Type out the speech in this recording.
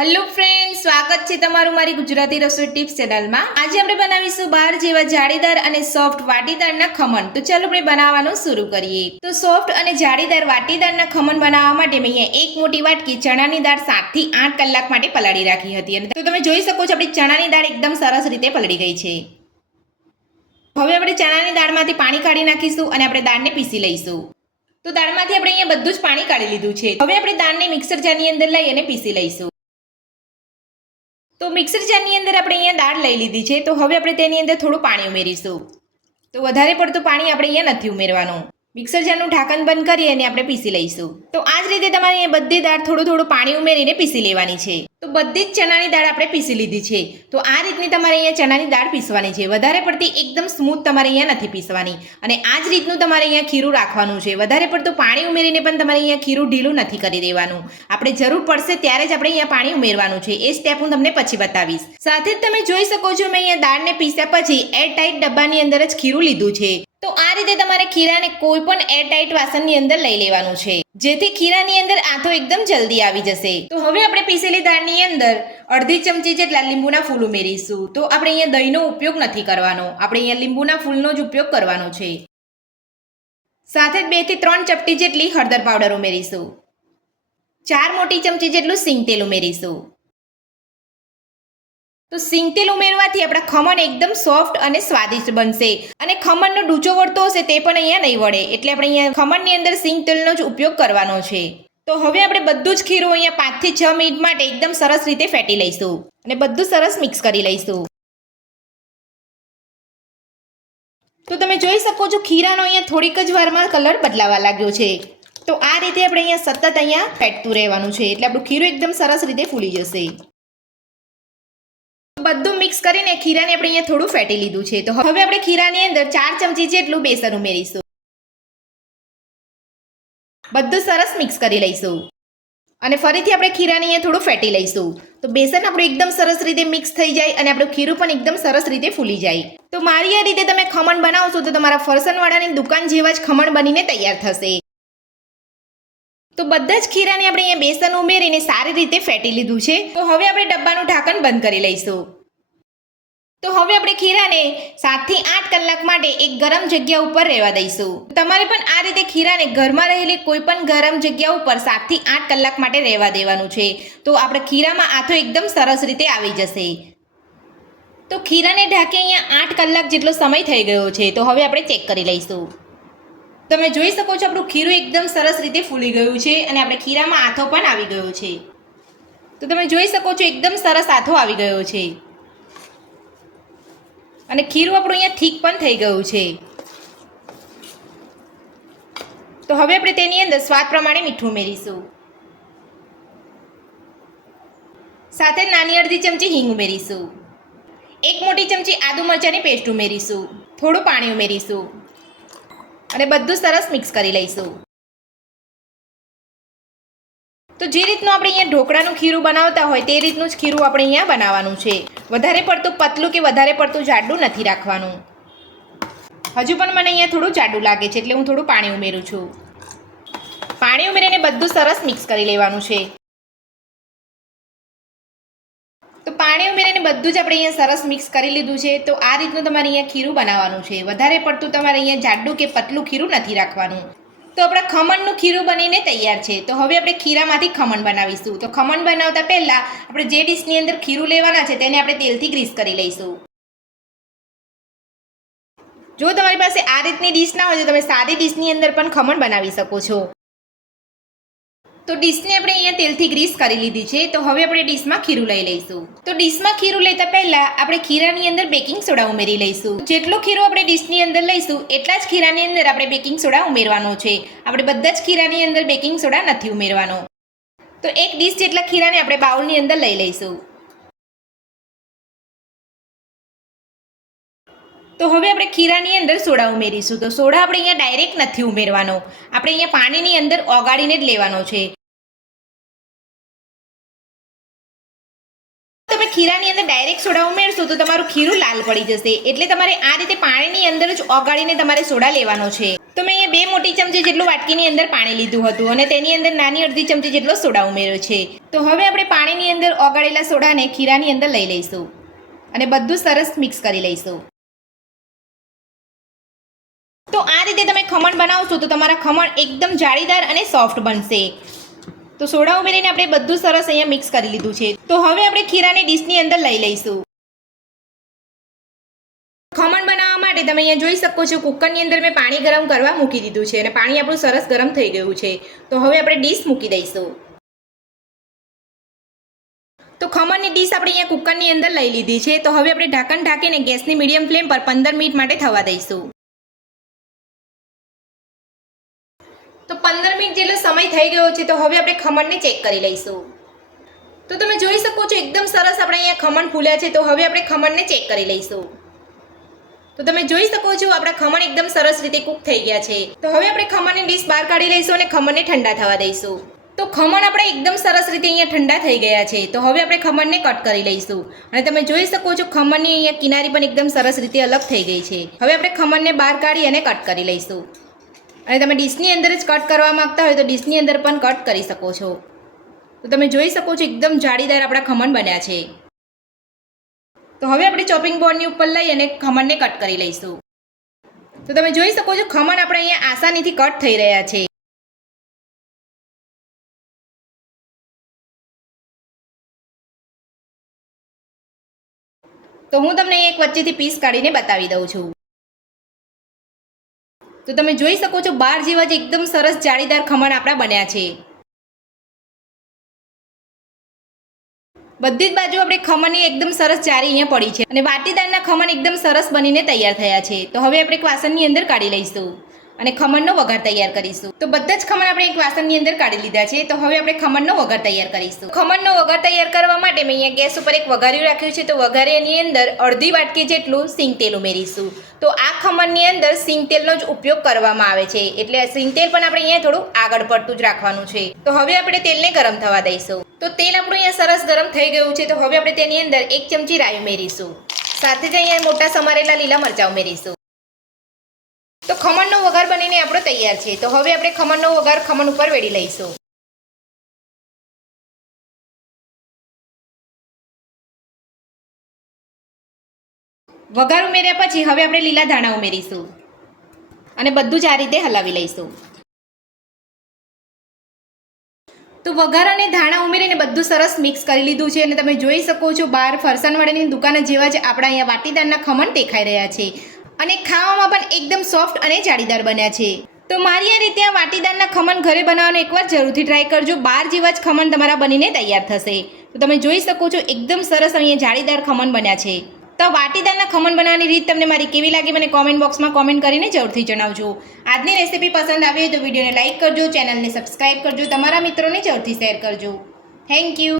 Hello friends, સ્વાગત છે તમારું મારી ગુજરાતી રસોઈ ટિપ્સ ચેનલમાં। આજે આપણે બનાવીશું બહાર જેવા જાળીદાર અને સોફ્ટ વાટીદારના ખમણ। તો ચાલો આપણે બનાવવાનું શરૂ કરીએ। તો સોફ્ટ અને જાળીદાર વાટીદારના ખમણ બનાવવા માટે મેં અહીંયા એક મોટી વાટકી ચણાની દાળ 7 થી 8 કલાક માટે પલાળી રાખી હતી। અને તો તમે જોઈ શકો છો આપણી ચણાની દાળ એકદમ સરસ રીતે પલળી ગઈ છે। હવે આપણે ચણાની દાળમાંથી પાણી કાઢી નાખીશું અને આપણે દાળને પીસી લઈશું। તો દાળમાંથી આપણે અહીંયા બધું જ પાણી કાઢી લીધું છે। હવે આપણે દાળને મિક્સર જારની અંદર લઈ અને પીસી લઈશું। તો મિક્સર જારની અંદર આપણે અહીંયા દાળ લઈ લીધી છે। તો હવે આપણે તેની અંદર થોડું પાણી ઉમેરીશું। તો વધારે પડતું પાણી આપણે અહીંયા નથી ઉમેરવાનું। મિક્સર જારનું ઢાંકણ બંધ કરી અને આપણે પીસી લઈશું। તો આ જ રીતે તમારે અહીંયા બધી દાળ થોડું પાણી ઉમેરીને પીસી લેવાની છે। તો બધી જ ચણાની દાળ આપણે પીસી લીધી છે। તો આ રીતની તમારે અહીંયા ચણાની દાળ પીસવાની છે। વધારે પડતી એકદમ સ્મૂથ તમારે અહીંયા નથી પીસવાની। અને આ જ રીતનું તમારે અહીંયા ખીરું રાખવાનું છે। વધારે પડતું પાણી ઉમેરીને પણ તમારે અહીંયા ખીરું ઢીલું નથી કરી દેવાનું। આપણે જરૂર પડશે ત્યારે જ આપણે અહીંયા પાણી ઉમેરવાનું છે। એ સ્ટેપ હું તમને પછી બતાવીશ। સાથે જ તમે જોઈ શકો છો મેં અહીંયા દાળને પીસ્યા પછી એરટાઇટ ડબ્બાની અંદર જ ખીરું લીધું છે। તો આ રીતે તમારે ખીરાને કોઈ પણ એરટાઇટ વાસણની અંદર લઈ લેવાનું છે, જેથી ખીરાની અંદર આથો એકદમ જલ્દી આવી જશે। તો હવે આપણે પીસેલી દાળની અંદર અડધી ચમચી જેટલા લીંબુના ફૂલ ઉમેરીશું। તો આપણે અહીંયા દહીંનો ઉપયોગ નથી કરવાનો, આપણે અહીંયા લીંબુના ફૂલનો જ ઉપયોગ કરવાનો છે। સાથે જ 2 થી 3 ચપટી જેટલી હળદર પાવડર ઉમેરીશું। 4 મોટી ચમચી જેટલું સિંગ તેલ ઉમેરીશું। તો સિંગ તેલ ઉમેરવાથી આપણા ખમણ એકદમ સોફ્ટ અને સ્વાદિષ્ટ બનશે। અને ખમણનો ડૂચો વળતો હશે તે પણ અહીંયા નહીં વળે, એટલે આપણે અહીંયા ખમણની અંદર સિંગ તેલનો જ ઉપયોગ કરવાનો છે। તો હવે આપણે બધું જ ખીરું અહીંયા 5 થી 6 મિનિટ માટે એકદમ સરસ રીતે ફેટી લઈશું અને બધું સરસ મિક્સ કરી લઈશું। તો તમે જોઈ શકો છો ખીરાનો અહીંયા થોડીક જ વારમાં કલર બદલાવા લાગ્યો છે। તો આ રીતે આપણે અહીંયા સતત અહીંયા ફેટતું રહેવાનું છે, એટલે આપણું ખીરું એકદમ સરસ રીતે ફૂલી જશે। બધું મિક્સ કરીને ખીરાને આપણે અહીંયા થોડું ફેટી લીધું છે। તો હવે આપણે ખીરાની અંદર 4 ચમચી જેટલું બેસન ઉમેરીશું। બધું સરસ મિક્સ કરી લઈશું અને ફરીથી આપણે ખીરાને અહીંયા થોડું ફેટી લઈશું। તો બેસન આપણું એકદમ સરસ રીતે મિક્સ થઈ જાય અને આપણું ખીરું પણ એકદમ સરસ રીતે ફૂલી જાય। તો મારી આ રીતે તમે ખમણ બનાવશો તો તમારા ફરસાણવાળાની દુકાન જેવા જ ખમણ બનીને તૈયાર થશે। તો બધા જ ખીરાને આપણે અહીંયા બેસન ઉમેરીને સારી રીતે ફેટી લીધું છે। તો હવે આપણે ડબ્બાનું ઢાંકણ બંધ કરી લઈશું। તો હવે આપણે ખીરાને 7 થી 8 કલાક માટે એક ગરમ જગ્યા ઉપર રહેવા દઈશું। તમારે પણ આ રીતે ખીરાને ઘરમાં રહેલી કોઈ પણ ગરમ જગ્યા ઉપર 7 થી 8 કલાક માટે રહેવા દેવાનું છે। તો આપણે ખીરામાં આથો એકદમ સરસ રીતે આવી જશે। તો ખીરાને ઢાંકી અહીંયા 8 કલાક જેટલો સમય થઈ ગયો છે। તો હવે આપણે ચેક કરી લઈશું। તમે જોઈ શકો છો આપણું ખીરું એકદમ સરસ રીતે ફૂલી ગયું છે અને આપણે ખીરામાં આથો પણ આવી ગયો છે। તો તમે જોઈ શકો છો એકદમ સરસ આથો આવી ગયો છે અને ખીરું આપણું અહીંયા થીક પણ થઈ ગયું છે। તો હવે આપણે તેની અંદર સ્વાદ પ્રમાણે મીઠું ઉમેરીશું। સાથે નાની અડધી ચમચી હિંગ ઉમેરીશું। 1 મોટી ચમચી આદુ મરચાંની પેસ્ટ ઉમેરીશું। થોડું પાણી ઉમેરીશું અને બધું સરસ મિક્સ કરી લઈશું। તો જે રીતનું આપણે અહીંયા ઢોકળાનું ખીરું બનાવતા હોય તે રીતનું જ ખીરું આપણે અહીંયા બનાવવાનું છે। વધારે પડતું પતલું કે વધારે પડતું જાડું નથી રાખવાનું। હજુ પણ મને અહીંયા થોડું જાડું લાગે છે, એટલે હું થોડું પાણી ઉમેરું છું। પાણી ઉમેરીને બધું સરસ મિક્સ કરી લેવાનું છે। તો પાણી ઉમેરીને બધું જ આપણે અહીંયા સરસ મિક્સ કરી લીધું છે। તો આ રીતનું તમારે અહીંયા ખીરું બનાવવાનું છે। વધારે પડતું તમારે અહીંયા જાડું કે પતલું ખીરું નથી રાખવાનું। તો આપણા ખમણનું ખીરું બનીને તૈયાર છે। તો હવે આપણે ખીરામાંથી ખમણ બનાવીશું। તો ખમણ બનાવતા પહેલાં આપણે જે ડીશની અંદર ખીરું લેવાના છે તેને આપણે તેલથી ગ્રીસ કરી લઈશું। જો તમારી પાસે આ રીતની ડીશ ના હોય તો તમે સાદી ડીશની અંદર પણ ખમણ બનાવી શકો છો। તો ડીશને આપણે અહીંયા તેલથી ગ્રીસ કરી લીધી છે। તો હવે આપણે ડીશમાં ખીરું લઈ લઈશું। તો ડીશમાં ખીરું લેતા પહેલાં આપણે ખીરાની અંદર બેકિંગ સોડા ઉમેરી લઈશું। જેટલું ખીરું આપણે ડીશની અંદર લઈશું એટલા જ ખીરાની અંદર આપણે બેકિંગ સોડા ઉમેરવાનો છે। આપણે બધા જ ખીરાની અંદર બેકિંગ સોડા નથી ઉમેરવાનો। તો 1 ડીશ જેટલા ખીરાને આપણે બાઉલની અંદર લઈ લઈશું। તો હવે આપણે ખીરાની અંદર સોડા ઉમેરીશું। તો સોડા આપણે અહીંયા ડાયરેક્ટ નથી ઉમેરવાનો, આપણે અહીંયા પાણીની અંદર ઓગાળીને જ લેવાનો છે। તમે તમે ખીરાની અંદર ડાયરેક્ટ સોડા ઉમેરશો તો તમારું ખીરું લાલ પડી જશે, એટલે તમારે આ રીતે પાણીની અંદર જ ઓગાળીને તમારે સોડા લેવાનો છે. તો મેં અહીંયા 2 મોટી ચમચી જેટલું વાટકીની અંદર પાણી લીધું હતું અને તેની અંદર નાની અડધી ચમચી જેટલો સોડા ઉમેર્યો છે. તો હવે આપણે પાણીની અંદર ઓગાળેલા સોડાને ખીરાની અંદર લઈ લઈશું અને બધું સરસ મિક્સ કરી લઈશું. તો આ રીતે તમે ખમણ બનાવશો તો તમારા ખમણ એકદમ જાળીદાર અને સોફ્ટ બનશે. તો સોડા ઉમેરીને આપણે બધું સરસ અહીંયા મિક્સ કરી લીધું છે. તો હવે આપણે ખીરાને ડીશની અંદર લઈ લઈશું. ખમણ બનાવવા માટે તમે અહીંયા જોઈ શકો છો કુકરની અંદર મેં પાણી ગરમ કરવા મૂકી દીધું છે અને પાણી આપણું સરસ ગરમ થઈ ગયું છે. તો હવે આપણે ડીશ મૂકી દઈશું. તો ખમણની ડીશ આપણે અહીંયા કુકરની અંદર લઈ લીધી છે. તો હવે આપણે ઢાંકણ ઢાંકીને ગેસની મીડિયમ ફ્લેમ પર 15 મિનિટ માટે થવા દઈશું. તો 15 મિનિટ જેટલો સમય થઈ ગયો છે. તો હવે આપણે ખમણને ચેક કરી લઈશું. તો તમે જોઈ શકો છો એકદમ સરસ આપણે અહીંયા ખમણ ફૂલ્યા છે. તો હવે આપણે ખમણને ચેક કરી લઈશું. તો તમે જોઈ શકો છો આપણા ખમણ એકદમ સરસ રીતે કૂક થઈ ગયા છે. તો હવે આપણે ખમણની ડીશ બહાર કાઢી લઈશું અને ખમણને ઠંડા થવા દઈશું. તો ખમણ આપણે એકદમ સરસ રીતે અહીંયા ઠંડા થઈ ગયા છે. તો હવે આપણે ખમણને કટ કરી લઈશું અને તમે જોઈ શકો છો ખમણની અહીંયા કિનારી પણ એકદમ સરસ રીતે અલગ થઈ ગઈ છે. હવે આપણે ખમણને બહાર કાઢી અને કટ કરી લઈશું. અને તમે ડીશની અંદર જ કટ કરવા માંગતા હોય તો ડીશની અંદર પણ કટ કરી શકો છો. તો તમે જોઈ શકો છો એકદમ જાળીદાર આપણા ખમણ બન્યા છે. તો હવે આપણે ચોપિંગ બોર્ડની ઉપર લઈ અને ખમણને કટ કરી લઈશું. તો તમે જોઈ શકો છો ખમણ આપણે અહીંયા આસાનીથી કટ થઈ રહ્યા છે. તો હું તમને એક વચ્ચેથી પીસ કાઢીને બતાવી દઉં છું. તો તમે જોઈ શકો છો બાર જેવા જ એકદમ સરસ જાળીદાર ખમણ આપણા બન્યા છે. બધી જ બાજુ આપણે ખમણની એકદમ સરસ જાળી અહીંયા પડી છે અને વાટીદારના ખમણ એકદમ સરસ બનીને તૈયાર થયા છે. તો હવે આપણે એક વાસણની અંદર કાઢી લઈશું અને ખમણનો વઘાર તૈયાર કરીશું. તો બધા જ ખમણ આપણે એક વાસણની અંદર કાઢી લીધા છે. તો હવે આપણે ખમણનો વઘાર તૈયાર કરીશું. ખમણનો વઘાર તૈયાર કરવા માટે મેં અહીંયા ગેસ ઉપર એક વઘાર્યું રાખ્યું છે. તો વઘારીની અંદર અડધી વાટકી જેટલું સિંગ તેલ ઉમેરીશું. તો આ ખમણની અંદર સિંગ તેલનો જ ઉપયોગ કરવામાં આવે છે, એટલે સિંગ તેલ પણ આપણે અહીંયા થોડું આગળ પડતું જ રાખવાનું છે. તો હવે આપણે તેલને ગરમ થવા દઈશું. તો તેલ આપણું અહીંયા સરસ ગરમ થઈ ગયું છે. તો હવે આપણે તેની અંદર 1 ચમચી રાઈ ઉમેરીશું. સાથે જ અહીંયા મોટા સમારેલા લીલા મરચાં ઉમેરીશું. તો ખમણનો વઘાર બનીને આપણો તૈયાર છે. તો હવે આપણે ખમણનો વઘાર ખમણ ઉપર વેડી લઈશું. વઘાર ઉમેર્યા પછી હવે આપણે લીલા ધાણા ઉમેરીશું અને બધું જ આ રીતે હલાવી લઈશું. તો વઘાર અને ધાણા ઉમેરીને બધું સરસ મિક્સ કરી લીધું છે અને તમે જોઈ શકો છો બહાર ફરસાણવાળાની દુકાન જેવા જ આપણા અહીંયા વાટીદારના ખમણ દેખાઈ રહ્યા છે અને ખાવામાં પણ એકદમ સોફ્ટ અને જાળીદાર બન્યા છે. તો મારી આ રીતે આ વાટીદારના ખમણ ઘરે બનાવવાનું એકવાર જરૂરથી ટ્રાય કરજો. બાર જેવા જ ખમણ તમારા બનીને તૈયાર થશે. તો તમે જોઈ શકો છો એકદમ સરસ અહીંયા જાળીદાર ખમણ બન્યા છે. તો વાટીદારના ખમણ બનાવવાની રીત તમને મારી કેવી લાગી મને કોમેન્ટ બોક્સમાં કોમેન્ટ કરીને જરૂરથી જણાવજો. આજની રેસીપી પસંદ આવી હોય તો વિડીયોને લાઇક કરજો, ચેનલને સબસ્ક્રાઇબ કરજો, તમારા મિત્રોને જરૂરથી શેર કરજો. Thank you.